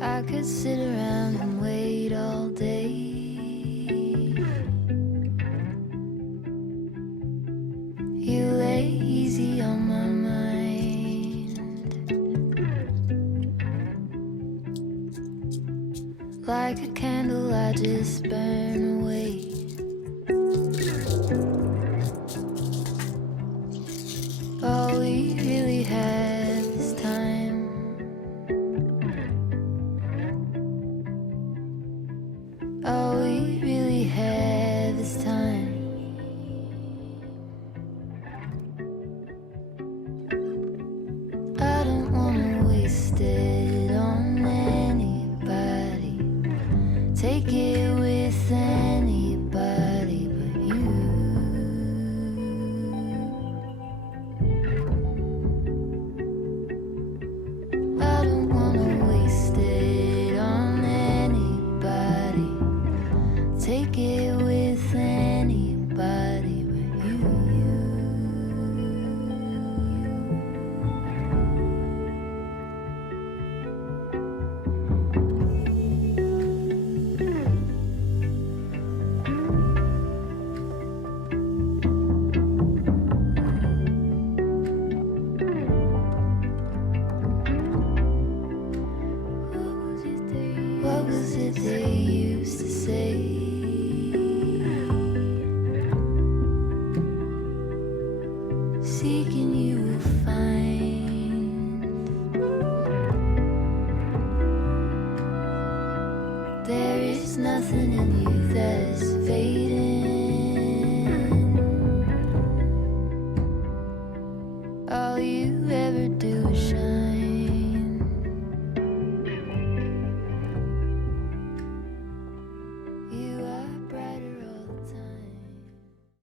I could sit around and wait all day. You lay easy on my mind, like a candle I just burn away. All we really have is time. All we really have is time. I don't wanna waste it on anybody. Take it with anybody but you. I don't wanna waste it on anybody. Take it with anybody but you. What was it they used to say? Seeking you will find. There is nothing in you that is fading. All you ever do